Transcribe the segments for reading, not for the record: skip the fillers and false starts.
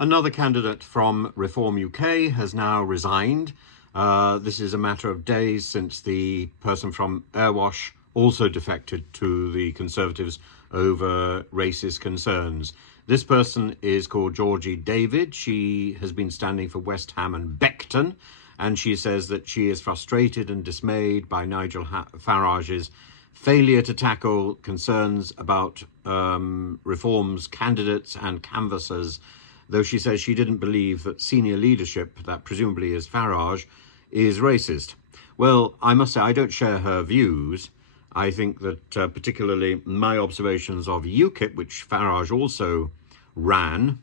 Another candidate from Reform UK has now resigned. This is a matter of days since the person from Erewash also defected to the Conservatives over racist concerns. This person is called Georgie David. She has been standing for West Ham and Beckton, and she says that she is frustrated and dismayed by Nigel Farage's failure to tackle concerns about reforms, candidates and canvassers, though she says she didn't believe that senior leadership, that presumably is Farage, is racist. Well, I must say I don't share her views. I think that particularly my observations of UKIP, which Farage also ran,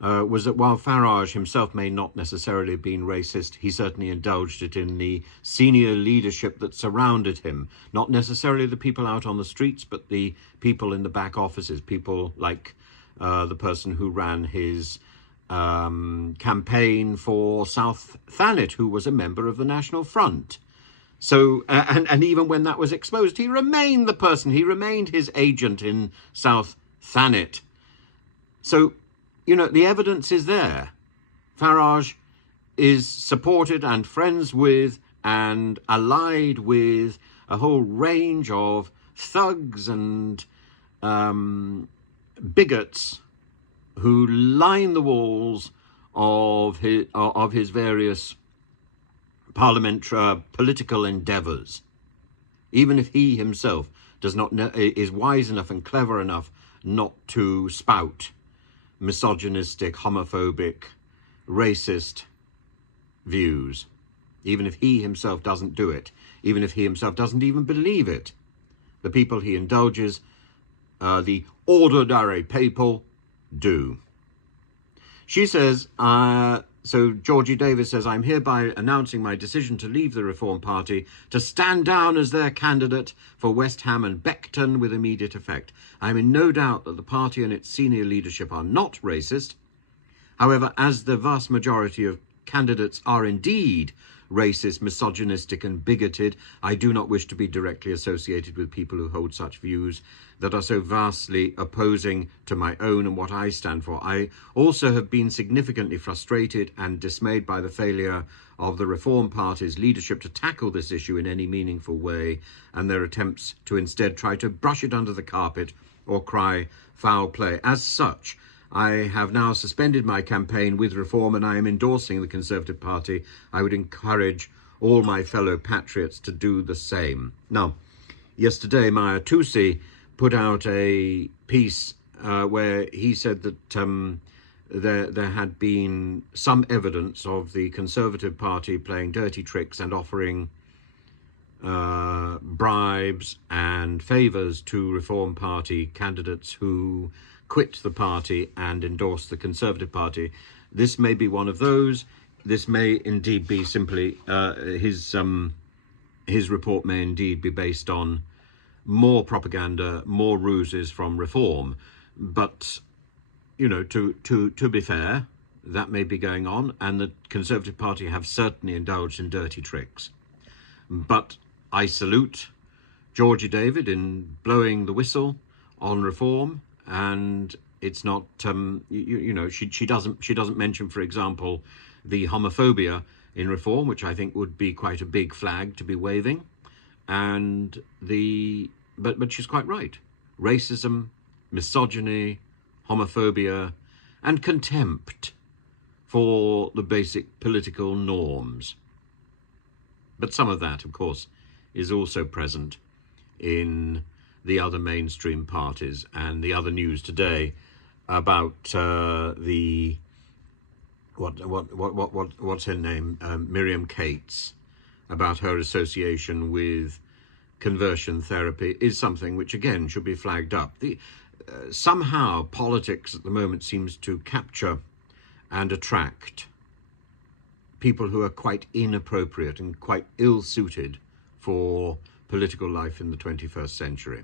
was that while Farage himself may not necessarily have been racist, he certainly indulged it in the senior leadership that surrounded him. Not necessarily the people out on the streets, but the people in the back offices, people like the person who ran his campaign for South Thanet, who was a member of the National Front. So, and even when that was exposed, he remained the person, he remained his agent in South Thanet. So, you know, the evidence is there. Farage is supported and friends with and allied with a whole range of thugs and bigots who line the walls of his various parliamentary political endeavours, even if he himself is wise enough and clever enough not to spout misogynistic, homophobic, racist views, even if he himself doesn't do it, even if he himself doesn't even believe it. The people he indulges, the ordinary people, do. She says, so Georgie Davis says, I'm hereby announcing my decision to leave the Reform Party to stand down as their candidate for West Ham and Beckton with immediate effect. I am in no doubt that the party and its senior leadership are not racist. However, as the vast majority of candidates are indeed racist, misogynistic and bigoted, I do not wish to be directly associated with people who hold such views that are so vastly opposing to my own and what I stand for. I also have been significantly frustrated and dismayed by the failure of the Reform Party's leadership to tackle this issue in any meaningful way, and their attempts to instead try to brush it under the carpet or cry foul play. As such, I have now suspended my campaign with Reform and I am endorsing the Conservative Party. I would encourage all my fellow patriots to do the same. Now, yesterday, Maya Tusi put out a piece where he said that there had been some evidence of the Conservative Party playing dirty tricks and offering bribes and favours to Reform Party candidates who quit the party and endorse the Conservative Party. This may be one of those. This may indeed be simply his report may indeed be based on more propaganda, more ruses from Reform. But you know, to be fair, that may be going on, and the Conservative Party have certainly indulged in dirty tricks. But I salute Georgie David in blowing the whistle on Reform. And it's not, you know, she doesn't mention, for example, the homophobia in Reform, which I think would be quite a big flag to be waving. And but she's quite right. Racism, misogyny, homophobia, and contempt for the basic political norms. But some of that, of course, is also present in the other mainstream parties, and the other news today about what's her name, Miriam Cates, about her association with conversion therapy is something which again should be flagged up. Somehow politics at the moment seems to capture and attract people who are quite inappropriate and quite ill-suited for political life in the 21st century.